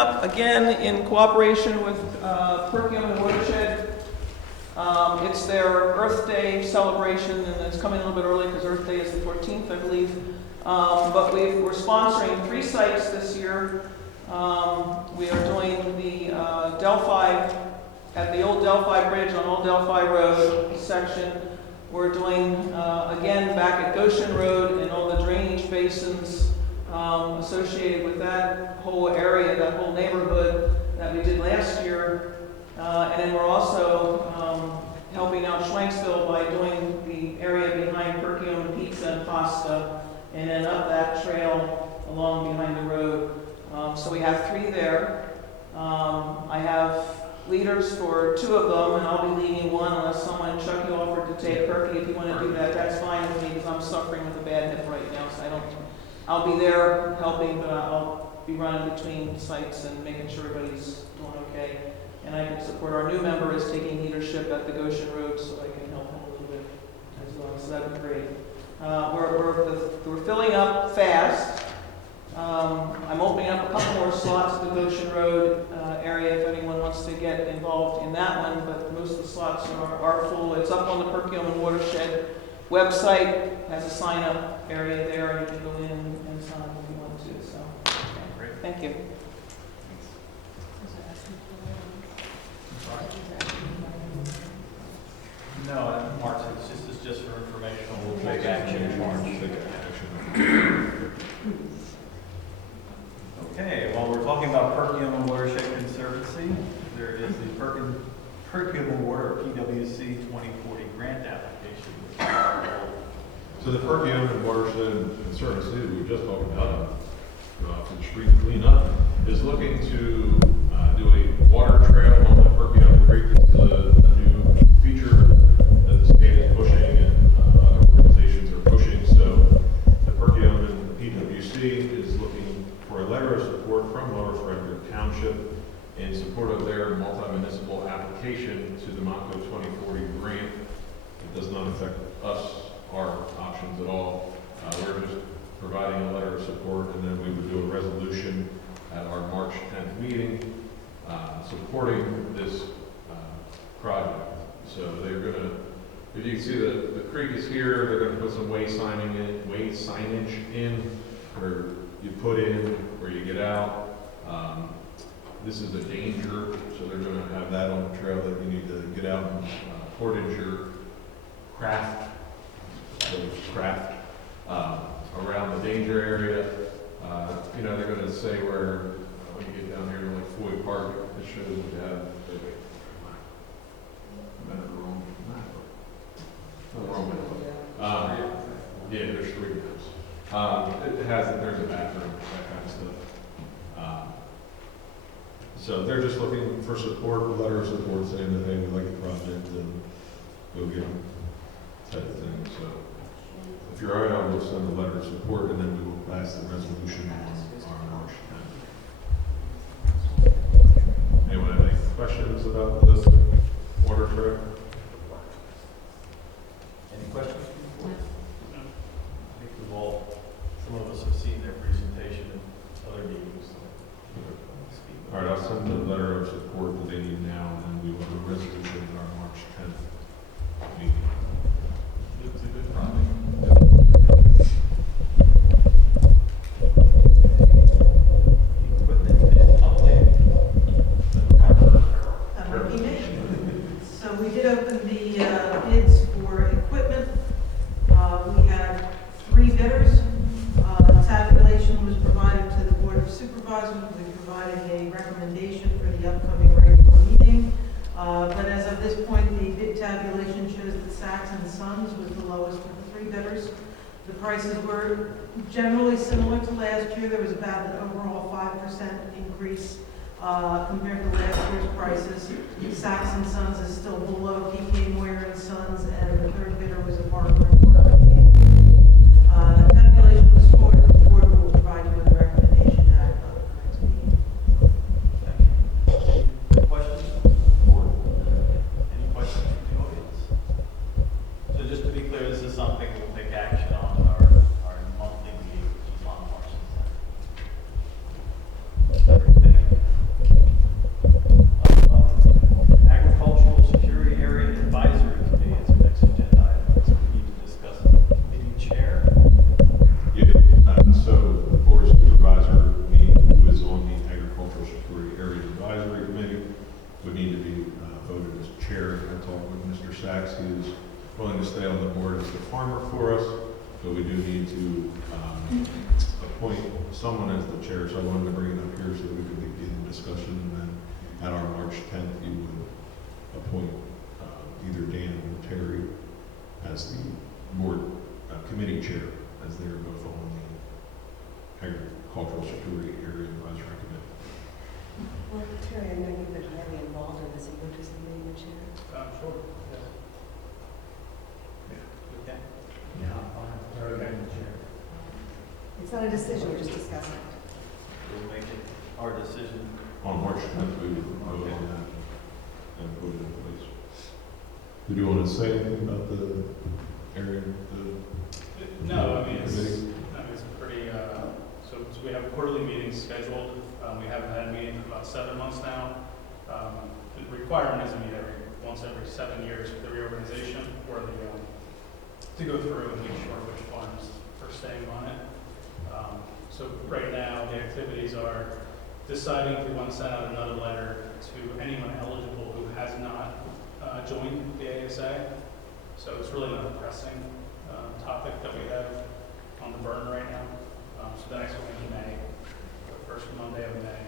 up again in cooperation with Perkiomen and Watershed. It's their Earth Day celebration, and it's coming a little bit early because Earth Day is the 14th, I believe. But we're sponsoring 3 sites this year. We are doing the Delphi, at the old Delphi Bridge on Old Delphi Road section. We're doing, again, back at Goshen Road and all the drainage basins associated with that whole area, that whole neighborhood that we did last year. And then we're also helping out Schwenksville by doing the area behind Perkiomen Pizza and Pasta, and then up that trail along behind the road. So we have 3 there. I have leaders for 2 of them, and I'll be leading one unless someone, Chucky, offered to take Perky. If you want to do that, that's fine with me because I'm suffering with a bad hip right now, so I'll be there helping, but I'll be running between sites and making sure everybody's doing okay. And I can support our new member is taking leadership at the Goshen Road, so I can help him a little bit as well, so that'd be great. We're filling up fast. I'm opening up a couple more slots at the Goshen Road area if anyone wants to get involved in that one, but most of the slots are full. It's up on the Perkiomen Watershed website, has a sign-up area there, and you can go in and sign up if you want to. So, okay. Thank you. No, Mark, it's just for informational. We'll take action in March. Okay, while we're talking about Perkiomen Watershed Conservancy, there is the Perkiomen Water PWC 2040 grant application. So the Perkiomen Watershed Conservancy that we just talked about for the street cleanup is looking to do a water trail along the Perkiomen Creek. It's a new feature that the state is pushing and other organizations are pushing. So the Perkiomen PWC is looking for a letter of support from Lower Frederick Township in support of their multi-municipal application to the Montco 2040 grant. It does not affect us, our options at all. We're just providing a letter of support, and then we would do a resolution at our March 10th meeting supporting this project. So they're going to, if you can see the creek is here, they're going to put some way signage in where you put in, where you get out. This is a danger, so they're going to have that on the trail that you need to get out and portage your craft around the danger area. You know, they're going to say where, when you get down here to like Floyd Park, it shows we have, yeah, there's 3 maps. It has, there's a bathroom, that kind of stuff. So they're just looking for support, a letter of support saying that they would like the project and go get them type of thing. So if you're all right, I will send a letter of support, and then we will pass the resolution on March 10th. Anyone have any questions about this water trail? Any questions? No. I think we've all, some of us have seen their presentation in other meetings. So. All right, I'll send the letter of support that they need now, and then we will have a resolution in our March 10th meeting. It's a good project. So we did open the bids for equipment. We had 3 bidders. Tabulation was provided to the Board of Supervisors. We provided a recommendation for the upcoming regular meeting. But as of this point, the bid tabulation shows that Saks and Sons was the lowest of the 3 bidders. The prices were generally similar to last year. There was about an overall 5% increase compared to last year's prices. Saks and Sons is still below PK Moyer and Sons, and the 3rd bidder was a Barker and Barker. Tabulation was forwarded to the board, and will provide you with a recommendation at the next meeting. Thank you. Questions? Any questions from the audience? So just to be clear, this is something we'll take action on our monthly meeting, which is on March 10th. Thank you. appoint someone as the chair, so I wanted to bring it up here so that we could begin the discussion, and then at our March 10th, you would appoint either Dan or Terry as the board committee chair, as they are both on the Agricultural Security Area Advisory Committee. Well, Terry, I know you've been highly involved in this. Are you interested in being the chair? Sure, yes. Okay. It's not a decision, we're just discussing it. We'll make it our decision. On March 10th, we would vote on that and put it in place. Did you want to say anything about the area, No, I mean, it's committee? pretty, so we have quarterly meetings scheduled. We haven't had a meeting for about 7 months now. The requirement is to meet once every 7 years for the reorganization, or to go through and make sure which funds are staying on it. So right now, the activities are deciding if we want to send out another letter to anyone eligible who has not joined the ASA. So it's really not a pressing topic that we have on the burner right now. So the next one is May, the first Monday of May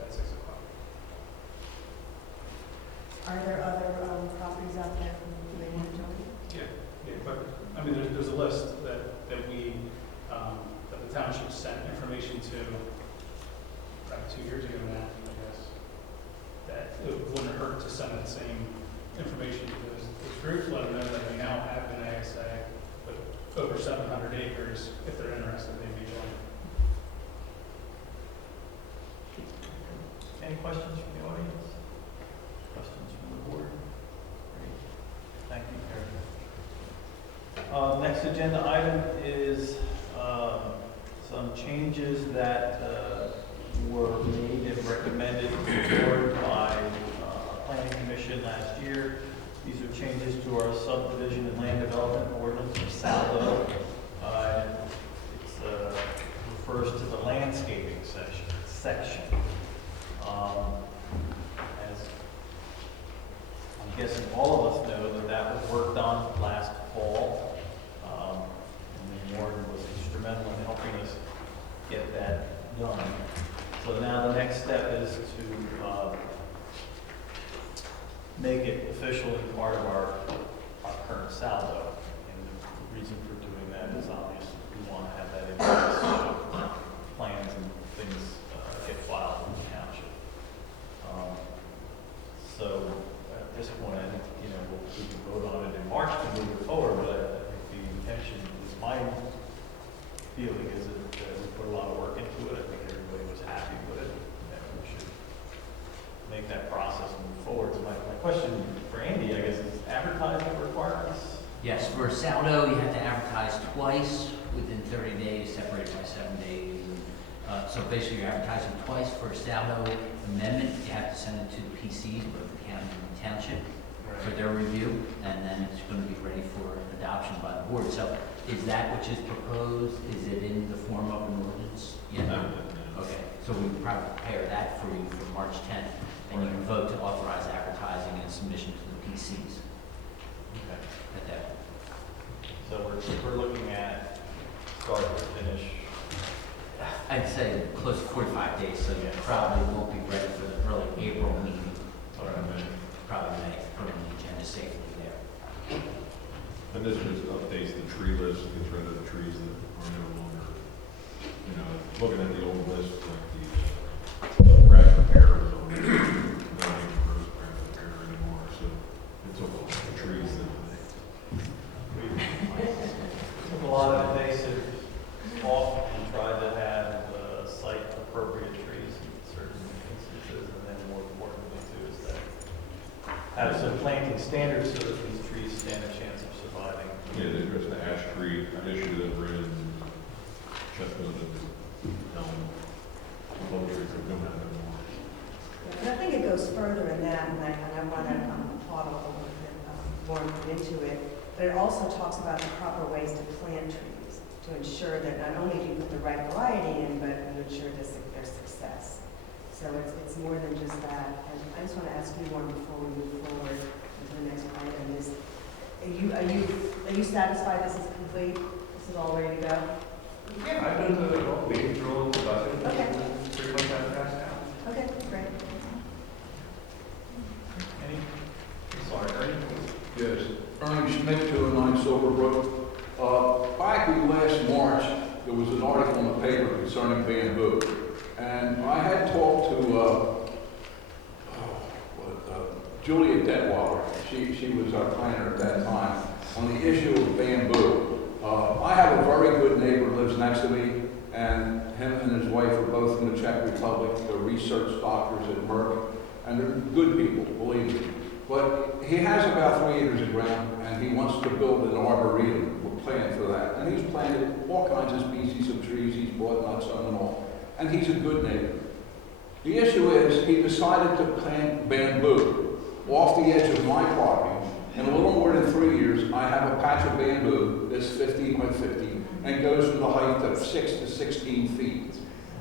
at 6 o'clock. Are there other properties out there who may want to join? Yeah, but, I mean, there's a list that we, that the township sent information to, like 2 years ago now, I guess, that it wouldn't hurt to send that same information to those groups, let them know that we now have an ASA with over 700 acres. If they're interested, they may join. Any questions from the audience? Questions from the board? Great. Thank you, Terry. Next agenda item is some changes that were made and recommended to the board by Planning Commission last year. These are changes to our subdivision and land development ordinance, or SALDO. It refers to the landscaping section. As I'm guessing all of us know, that was worked on last fall. And Warren was instrumental in helping us get that done. So now the next step is to make it officially part of our current SALDO. And the reason for doing that is obvious. We want to have that in place, so plans and things get filed in the township. So at this point, I think, we can vote on it in March to move it forward, but I think the intention is, my feeling is that we put a lot of work into it. I think everybody was happy with it, and we should make that process move forward. So my question for Andy, I guess, is advertising requirements? Yes, for SALDO, you have to advertise twice within 30 days, separated by 7 days. So basically, you're advertising twice for a SALDO amendment. You have to send it to the PCs, both the county and the township, for their review, and then it's going to be ready for adoption by the board. So is that what is proposed? Is it in the form of an ordinance? Yeah. No. Okay, so we can probably prepare that for you for March 10th, and you can vote to authorize advertising and submission to the PCs Okay. at that. So we're looking at start to finish. I'd say close to 45 days, so you probably won't be ready for the early April meeting. Probably May, put on the agenda safely there. And this just updates the tree list, gets rid of the trees that are no longer, looking at the old list, like the grass repair is on there. No need for grass repair anymore, so it's all the trees that We took a lot of invasive off and tried to have site-appropriate trees in certain instances, and then more importantly too is that have some planting standards so that these trees stand a chance of surviving. Yeah, they address the ash tree issue that we're in, chestnut and elm, all trees that don't have them anymore. And I think it goes further in that, and I want to thought a little bit more into it, but it also talks about the proper ways to plant trees, to ensure that not only do you put the right variety in, but you ensure their success. So it's more than just that. And I just want to ask you one before we move forward to the next item is, are you satisfied this is complete? This is all ready to go? Yeah, I don't know, we article in the paper concerning bamboo. And I had talked to Julia Detweiler. She was our planner at that time on the issue of bamboo. I have a very good neighbor who lives next to me, and him and his wife are both in the Czech Republic. They're research doctors at Merck, and they're good people, believe me. But he has about 3 acres of ground, and he wants to build an arboretum. We're planning for that. And he's planted all kinds of species of trees. He's bought nuts on them all. And he's a good neighbor. The issue is he decided to plant bamboo off the edge of my property. In a little more than 3 years, I have a patch of bamboo that's 15 by 50 and goes from the height of 6 to 16 feet.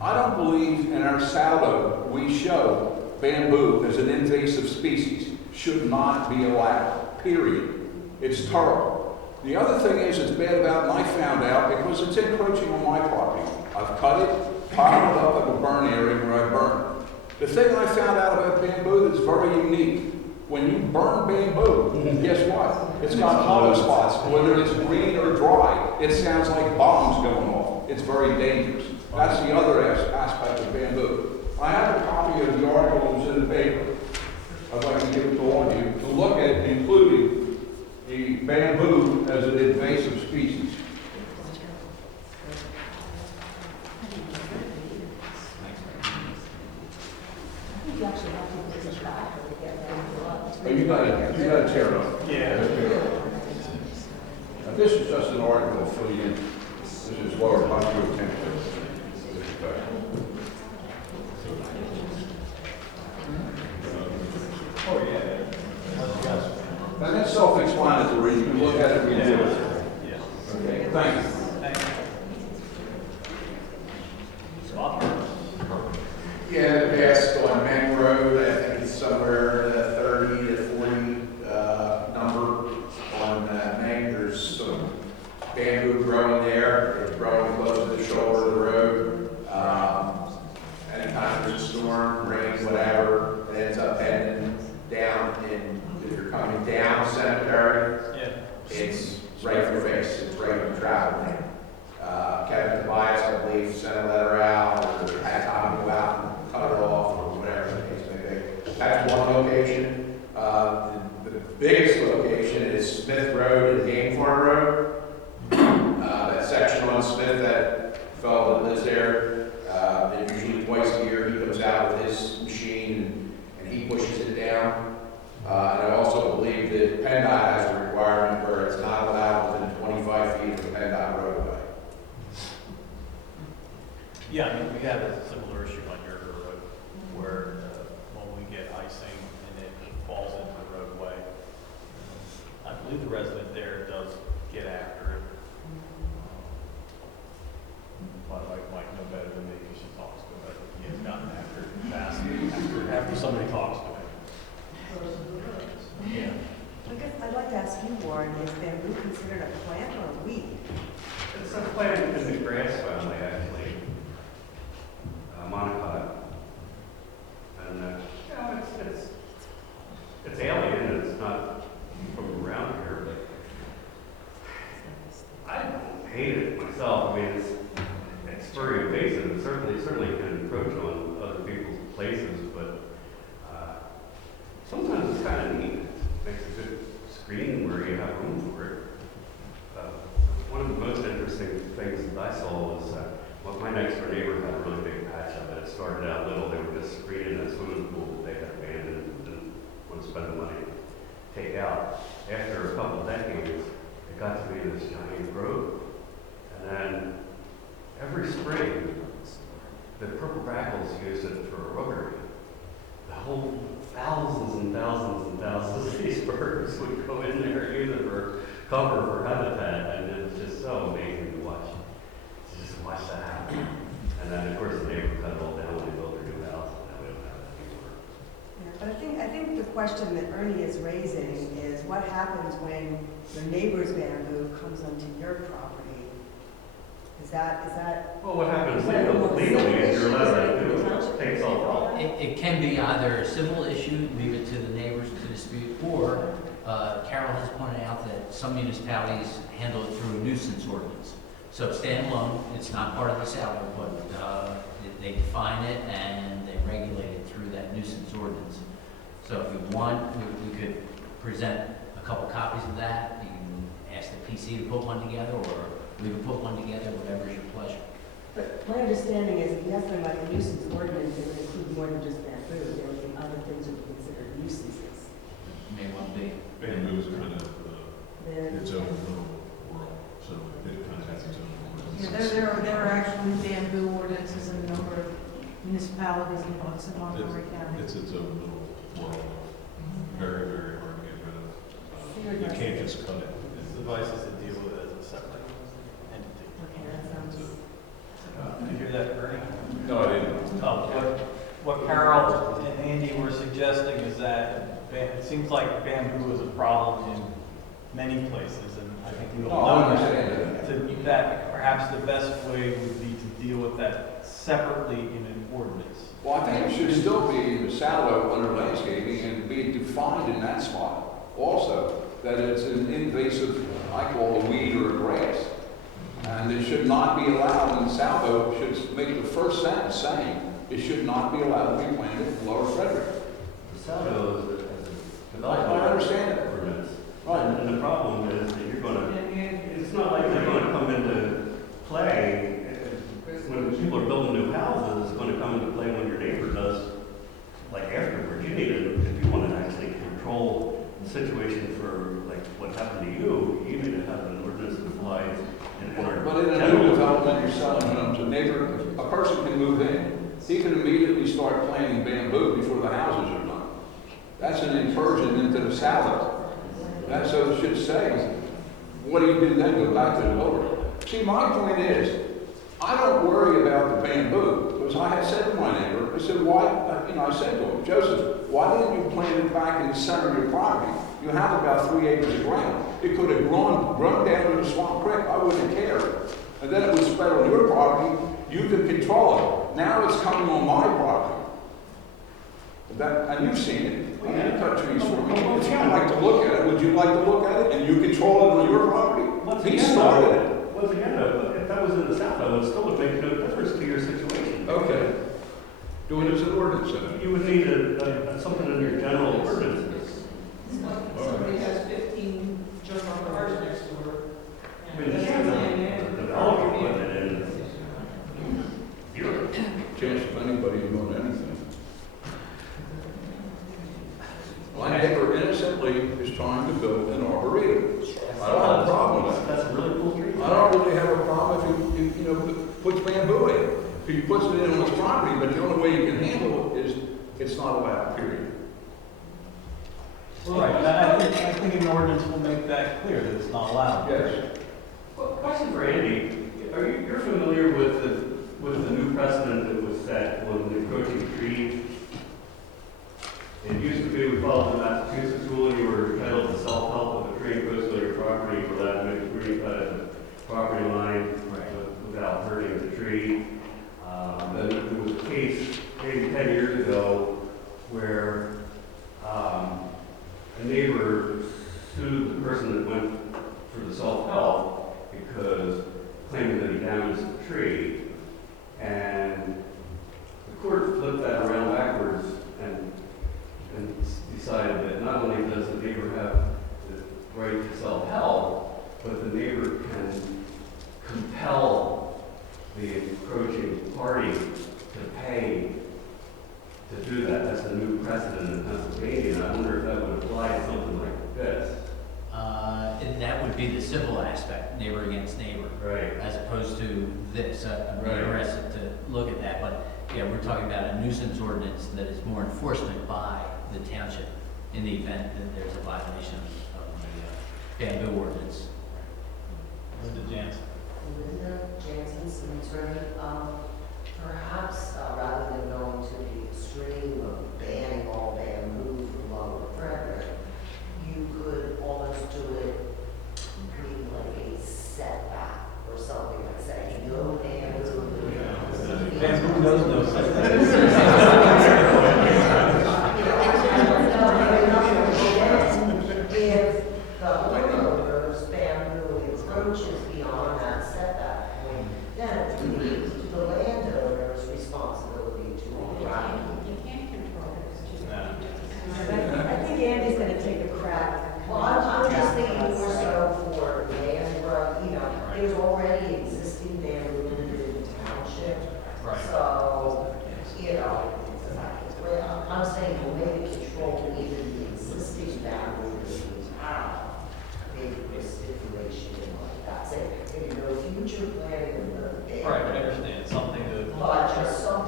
I don't believe in our SALDO we show bamboo as an invasive species should not be allowed, period. It's terrible. The other thing is it's bad about, and I found out because it's encroaching on my property. I've cut it, piled it up at a burn area where I burn. The thing I found out about bamboo that's very unique, when you burn bamboo, guess what? It's got hollow spots. Whether it's green or dry, it sounds like bombs going off. It's very dangerous. That's the other aspect of bamboo. I have a copy of the article that was in the paper. I'd like to give it to all of you to look at, including the bamboo as an invasive species. Oh, you gotta tear it up. Yeah. Now, this is just an article for you. This is what we're about to attempt to. Oh, yeah. And that's self-explanatory. You can look at it, read it. Yeah. Okay, thank you. Thank you. Yeah, in the past on Main Road, I think it's somewhere in the 30 to 40 number on Main. There's some bamboo growing there. It's growing close to the shoulder of the road. Anytime there's a storm, rain, whatever, it ends up heading down. And if you're coming down Cemetery, Yeah. it's right in your face. It's right in the travel lane. Kevin Tobias, I believe, sent a letter out, or had time to go out and cut it off, or whatever the case may be. That's one location. The biggest location is Smith Road and Game Farm Road. That section on Smith, that fellow that lives there, usually twice a year, he comes out with his machine and he pushes it down. And I also believe that PennDOT has a requirement where it's not allowed within 25 feet of the PennDOT roadway. Yeah, I mean, we have a similar issue on your road where when we get icing and it falls into the roadway, I believe the resident there does get after it. My wife might know better than me because she talks to him, but he has gotten after it fast after somebody talks to him. Yeah. I guess I'd like to ask you, Warren, is bamboo considered a plant or a weed? It's a plant in the grass family, actually. Montco. And, you know, it's alien, and it's not from around here, but I don't hate it myself. I mean, it's very invasive. It certainly can encroach on other people's places, but sometimes it's kind of neat. It makes a good screen where you have room for it. One of the most interesting things that I saw was my next door neighbor had a really big patch of it. It started out little. They were just screening a swimming pool that they had abandoned and didn't want to spend the money to take out. After a couple of decades, it got to be this giant grove. And then every spring, the purple grackles used it for a rookery. The whole thousands and thousands and thousands of these birds would go in there, use it for cover, for habitat, and it was just so amazing to watch. To just watch that happen. And then, of course, the neighbor cut it all down when they built their new house, and now we don't have that anymore. Yeah, but I think the question that Ernie is raising is what happens when your neighbor's bamboo comes onto your property? Is that? Well, what happens Is that a more legally is you're civil allowed to issue do that the it. township Takes can all. take on? It can be either a civil issue, leave it to the neighbors to dispute, or Carol has pointed out that some municipalities handle it through a nuisance ordinance. So standalone, it's not part of the SALDO, but they define it and they regulate it through that nuisance ordinance. So if you want, we could present a couple copies of that. You can ask the PC to put one together, or we can put one together, whatever is your pleasure. But my understanding is if you have something like a nuisance ordinance, it would include more than just bamboo. There would be other things that would be considered nuisances. May well be. Bamboo is kind of Then- its own little world, so it kind of has its own Yeah, ordinances. there are actually bamboo ordinances in a number of municipalities in Montgomery County. It's its own little world. Very, very hard to get rid of. You can't just cut it. Suffices to deal with it as a separate entity. Okay, that sounds. Did you hear that, Bernie? No, I didn't. What Carol and Andy were suggesting is that it seems like bamboo is a problem in many places, and I think we all Oh, I know understand that perhaps the best way would be to deal with that separately in an ordinance. Well, I think it should still be in the SALDO under landscaping and be defined in that spot also, that it's an invasive, I call a weed or a grass. And it should not be allowed, and SALDO should make the first sentence saying, it should not be allowed to be planted in Lower Frederick. The SALDO is a development. I understand it. Ordinance. Right. And the problem is that you're gonna, it's not like they're gonna come into play, when people are building new houses, it's gonna come into play when your neighbor does, like afterwards. You need to, if you wanna actually control the situation for, like, what happened to you, you need to have an ordinance that applies. But in a new development, you're selling homes, a neighbor, a person can move in. He can immediately start planting bamboo before the houses are done. That's an incursion into the SALDO. That's so it should say, what do you do then? Go back to the lower. See, my point is, I don't worry about the bamboo, because I had said to my neighbor, I said, why, I said to him, Joseph, why didn't you plant it back in the center of your property? You have about 3 acres of ground. It could have grown down to the Swamp Creek. I wouldn't have cared. And then it would spread on your property. You could control it. Now it's coming on my property. And you've seen it. You cut trees for me. If you like to look at it, would you like to look at it? And you control it on your property? He started it. Once again, though, if that was in the SALDO, it still would make no difference to your situation. Okay. Do it as an ordinance then. You would need something in your general ordinances. Somebody has 15 German cars next door. I mean, this is a developer putting it in. Zero. Chance of anybody doing anything. My neighbor innocently is trying to build an arboretum. I don't have a problem with that. That's a really cool tree. I don't really have a problem if he puts bamboo in. If he puts it in on his property, but the only way you can handle it is it's not allowed, period. Right, and I think an ordinance will make that clear, that it's not allowed. Yes. Well, question for Andy. You're familiar with the new precedent that was set on the approaching tree? It used to be, we followed the Massachusetts rule, you were entitled to self-help if a tree grows to your property for that to make a tree cut at the property line without hurting the tree. Then there was a case maybe 10 years ago where a neighbor sued the person that went for the self-help because claiming that he damaged the tree. And the court flipped that around backwards and decided that not only does the neighbor have the right to self-help, but the neighbor can compel the encroaching party to pay to do that. That's a new precedent in Pennsylvania, and I wonder if that would apply to something like this. That would be the civil aspect, neighbor against neighbor. Right. As opposed to this. I'd be Right. interested to look at that, but yeah, we're talking about a nuisance ordinance that is more enforcement by the township in the event that there's a violation of the bamboo ordinance. Linda Jansen. Linda Jansen, city attorney. Perhaps rather than going to the extreme of banning all bamboo from Lower Frederick, you could almost do it maybe like a setback or something, like saying no bamboo. Bamboo knows no such thing. If the homeowner's bamboo encroaches beyond that setback,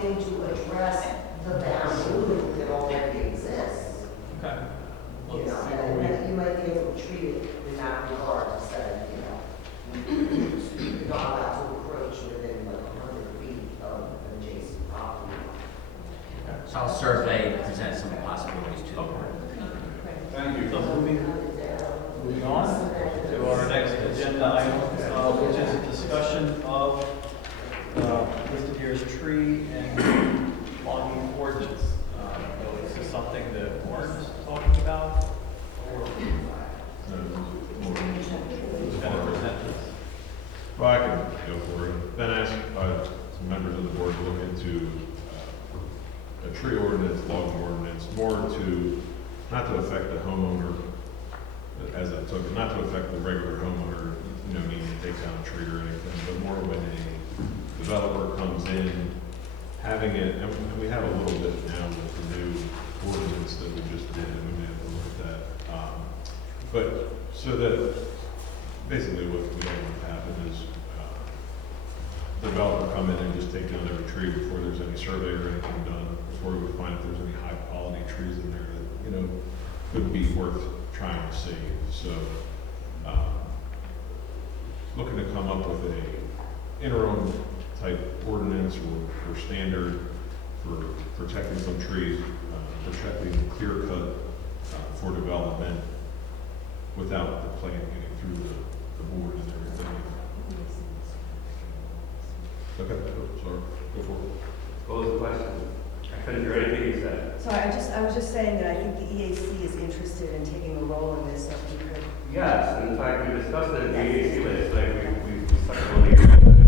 something to address the bamboo that already exists. Okay. You Let's know, see what we. and you might be able to treat it in that regard, instead, you're not allowed to encroach within like 100 feet of adjacent property. So I'll survey, present some possibilities to the board. Thank you. So moving on to our next agenda item, which is a discussion of listed here as tree and logging ordinance. So is this something that Warren is talking about? Or who's going to present this? Well, I can go for it. Then ask some members of the board to look into a tree ordinance, logging ordinance, more to, not to affect the homeowner, as I took it, not to affect the regular homeowner, needing to take down a tree or anything, but more when a developer comes in, having it, and we have a little bit now with the new ordinance that we just did, and we may have to look at that. But, so that, basically what we don't want to happen is, developer come in and just take down every tree before there's any survey or anything done, before we find if there's any high quality trees in there that, would be worth trying to save. So, looking to come up with a interim type ordinance or standard for protecting some trees, protecting clear cut for development without the plan getting through the board and everything. Okay, sorry, go for it. What was the question? I couldn't hear anything you said. So I was just saying that I think the EAC is interested in taking a role in this, so if you could. Yes, in fact, we discussed it at the EAC last night, we stuck on the